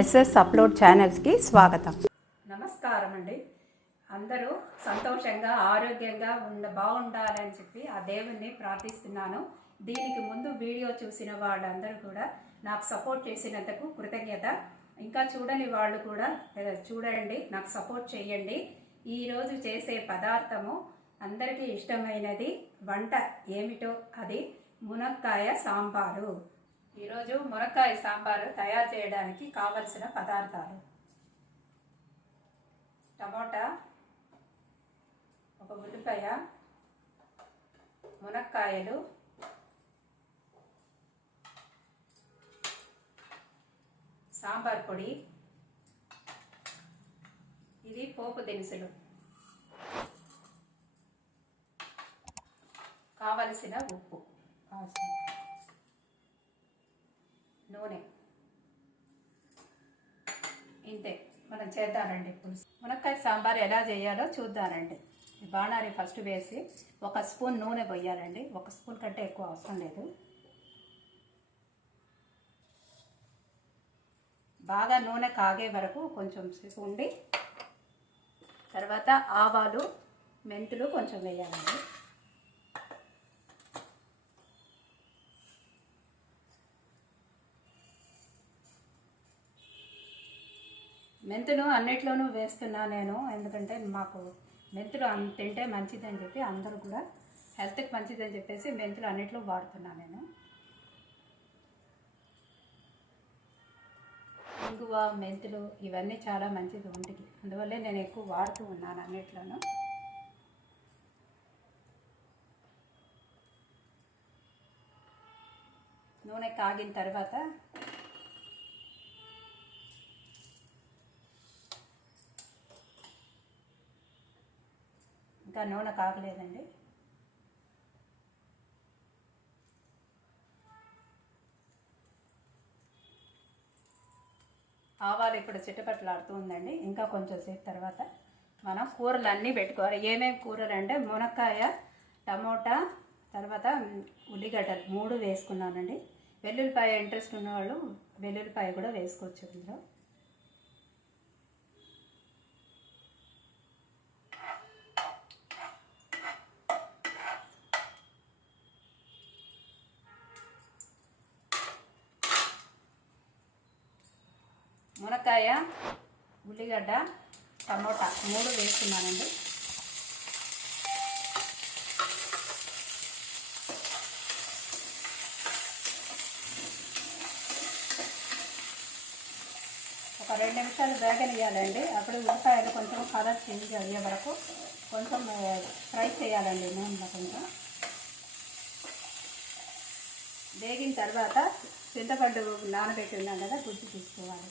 SS upload ఛానల్స్కి స్వాగతం. నమస్కారం అండి. అందరూ సంతోషంగా ఆరోగ్యంగా బాగుండాలని చెప్పి ఆ దేవుణ్ణి ప్రార్థిస్తున్నాను. దీనికి ముందు వీడియో చూసిన వాళ్ళందరూ కూడా నాకు సపోర్ట్ చేసినందుకు కృతజ్ఞత. ఇంకా చూడని వాళ్ళు కూడా చూడండి, నాకు సపోర్ట్ చేయండి. ఈరోజు చేసే పదార్థము అందరికీ ఇష్టమైనది. వంట ఏమిటో అది మునక్కాయ సాంబారు. ఈరోజు మునక్కాయ సాంబారు తయారు చేయడానికి కావలసిన పదార్థాలు: టమోటా, ఒక ఉల్లిపాయ, మునక్కాయలు, సాంబార్ పొడి, ఇది పోపు దినుసులు, కావలసిన ఉప్పు, నూనె. ఇంతే, మనం చేద్దానండి పులుసు. మునక్కాయ సాంబార్ ఎలా చేయాలో చూద్దానండి. బాణాన్ని ఫస్ట్ వేసి 1 స్పూన్ నూనె పోయాలండి. 1 స్పూన్ కంటే ఎక్కువ అవసరం లేదు. బాగా నూనె కాగే వరకు కొంచెం సేపు ఉండి తర్వాత ఆవాలు, మెంతులు కొంచెం వేయాలండి. మెంతులు అన్నిట్లోనూ వేస్తున్నా నేను, ఎందుకంటే మాకు మెంతులు తింటే మంచిదని చెప్పి, అందరూ కూడా హెల్త్కి మంచిదని చెప్పేసి మెంతులు అన్నిట్లో వాడుతున్నా నేను. ఇంగువ, మెంతులు ఇవన్నీ చాలా మంచిది ఒంటికి, అందువల్లే నేను ఎక్కువ వాడుతూ ఉన్నాను అన్నిట్లోనూ. నూనె కాగిన తర్వాత ఇంకా నూనె కాగలేదండి. ఆవాలు ఇప్పుడు చిట్టపట్టలాడుతూ ఉందండి. ఇంకా కొంచెం సేపు తర్వాత మనం కూరలు అన్నీ పెట్టుకోవాలి. ఏమేమి కూరలు అంటే మునక్కాయ, టమోటా, తర్వాత ఉల్లిగడ్డలు 3 వేసుకున్నానండి. వెల్లుల్లిపాయ ఇంట్రెస్ట్ ఉన్నవాళ్ళు వెల్లుల్లిపాయ కూడా వేసుకోవచ్చు ఇందులో. మునక్కాయ, ఉల్లిగడ్డ, టమోటా 3 వేసుకున్నానండి. ఒక 2 నిమిషాలు వేగనియాలండి. అప్పుడు ఉల్లిపాయలు కొంచెం కలర్ చేంజ్ అయ్యే వరకు కొంచెం ఫ్రై చేయాలండి నూనెలో. కొంచెం వేగిన తర్వాత చింతపండు నానబెట్టి ఉన్నాం కదా, గుజ్జు తీసుకోవాలి.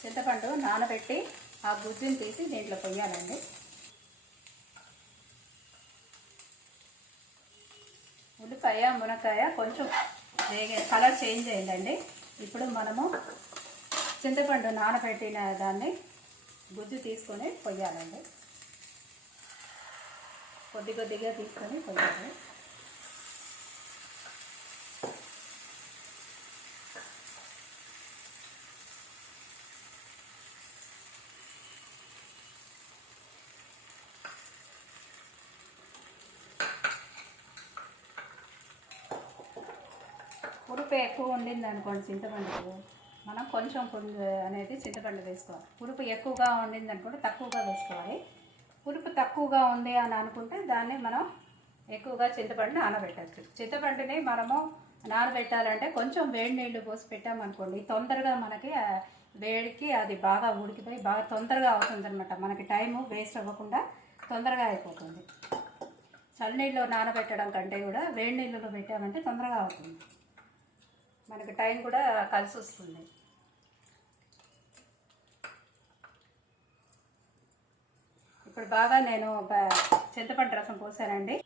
చింతపండు నానబెట్టి ఆ గుజ్జుని తీసి దీంట్లో పొయ్యాలండి. ఉల్లిపాయ, మునక్కాయ కొంచెం కలర్ చేంజ్ అయిందండి. ఇప్పుడు మనము చింతపండు నానబెట్టిన దాన్ని గుజ్జు తీసుకొని పొయ్యాలండి. కొద్ది కొద్దిగా తీసుకొని పొయ్యాలి. పులుపు ఎక్కువ ఉండింది అనుకోండి చింతపండుకు, మనం కొంచెం అనేది చింతపండు వేసుకోవాలి. పులుపు ఎక్కువగా ఉండింది అనుకుంటే తక్కువగా వేసుకోవాలి. పులుపు తక్కువగా ఉంది అని అనుకుంటే దాన్ని మనం ఎక్కువగా చింతపండు నానబెట్టచ్చు. చింతపండుని మనము నానబెట్టాలంటే కొంచెం వేడి నీళ్ళు పోసి పెట్టామనుకోండి, తొందరగా మనకి వేడికి అది బాగా ఉడికిపోయి బాగా తొందరగా అవుతుంది అనమాట. మనకి టైము వేస్ట్ అవ్వకుండా తొందరగా అయిపోతుంది. చల్లనీళ్ళు నానబెట్టడం కంటే కూడా వేడి నీళ్ళలో పెట్టామంటే తొందరగా అవుతుంది, మనకి టైం కూడా కలిసి వస్తుంది. ఇప్పుడు బాగా నేను చింతపండు రసం పోసానండి.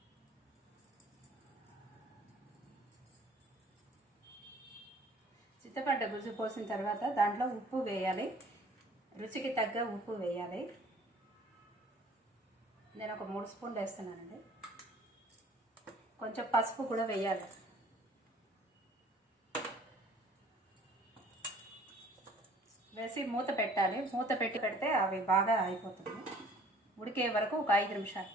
చింతపండు గుజ్జు పోసిన తర్వాత దాంట్లో ఉప్పు వేయాలి. రుచికి తగ్గ ఉప్పు వేయాలి. నేను ఒక 3 స్పూన్లు వేస్తున్నానండి. కొంచెం పసుపు కూడా వేయాలి. వేసి మూత పెట్టాలి. మూత పెడితే అవి బాగా అయిపోతుంది. ఉడికే వరకు ఒక 5 నిమిషాలు.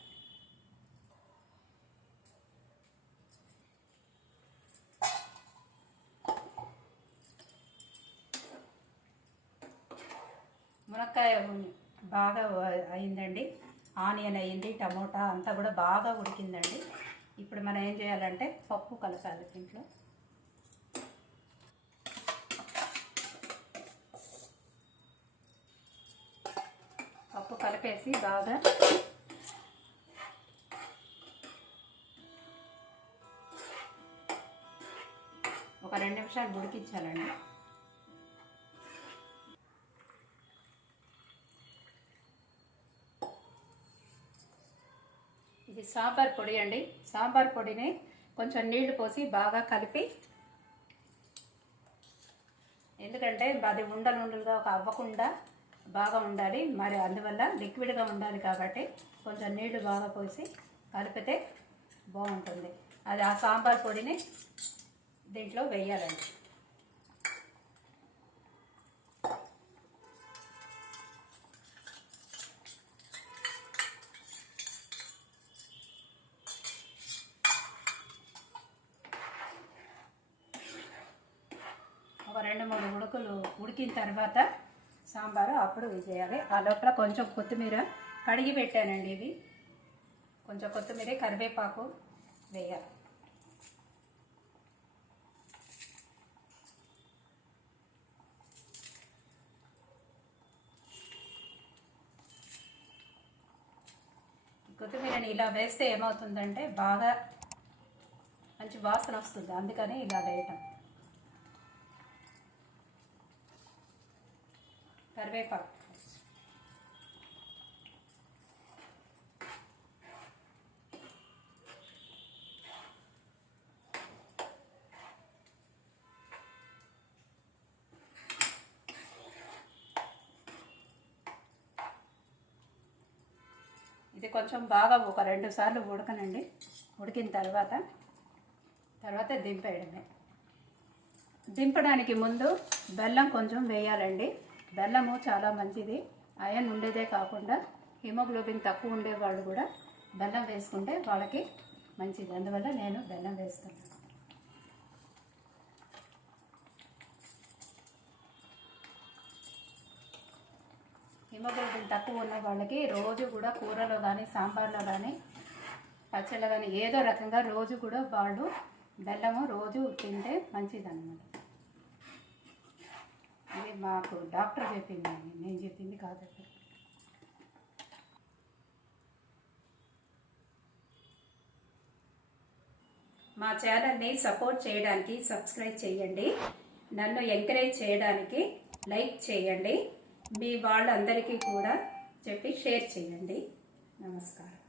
మునక్కాయ బాగా అయిందండి. ఆనియన్ అయ్యింది, టమోటా అంతా కూడా బాగా ఉడికిందండి. ఇప్పుడు మనం ఏం చేయాలంటే పప్పు కలపాలి. దీంట్లో పప్పు కలిపేసి బాగా ఒక 2 నిమిషాలు ఉడికించాలండి. ఇది సాంబార్ పొడి అండి. సాంబార్ పొడిని కొంచెం నీళ్లు పోసి బాగా కలిపి, ఎందుకంటే అది ఉండలుగా అవ్వకుండా బాగా ఉండాలి. మరి అందువల్ల లిక్విడ్గా ఉండాలి కాబట్టి కొంచెం నీళ్లు బాగా పోసి కలిపితే బాగుంటుంది. అది ఆ సాంబార్ పొడిని దీంట్లో వేయాలండి. ఒక 2-3 ఉడుకులు ఉడికిన తర్వాత సాంబారు అప్పుడు వేయాలి. ఆ లోపల కొంచెం కొత్తిమీర కడిగి పెట్టానండి. ఇది కొంచెం కొత్తిమీర, కరివేపాకు వేయాలి. కొత్తిమీరని ఇలా వేస్తే ఏమవుతుందంటే బాగా మంచి వాసన వస్తుంది. అందుకని ఇలా వేయటం. కరివేపాకు ఇది కొంచెం బాగా ఒక 2 సార్లు ఉడకనండి. ఉడికిన తర్వాత దింపేయడమే. దింపడానికి ముందు బెల్లం కొంచెం వేయాలండి. బెల్లము చాలా మంచిది. ఐరన్ ఉండేదే కాకుండా హిమోగ్లోబిన్ తక్కువ ఉండేవాళ్ళు కూడా బెల్లం వేసుకుంటే వాళ్ళకి మంచిది. అందువల్ల నేను బెల్లం వేస్తున్నాను. హిమోగ్లోబిన్ తక్కువ ఉన్న వాళ్ళకి రోజు కూడా కూరలో కానీ, సాంబార్లో కానీ, పచ్చళ్ళు కానీ ఏదో రకంగా రోజు కూడా వాళ్ళు బెల్లము రోజు తింటే మంచిదన్నమాట. ఇది మాకు డాక్టర్ చెప్పిందండి, నేను చెప్పింది కాదండి. మా ఛానల్ని సపోర్ట్ చేయడానికి సబ్స్క్రైబ్ చేయండి. నన్ను ఎంకరేజ్ చేయడానికి లైక్ చేయండి. మీ వాళ్ళందరికీ కూడా చెప్పి షేర్ చేయండి. నమస్కారం.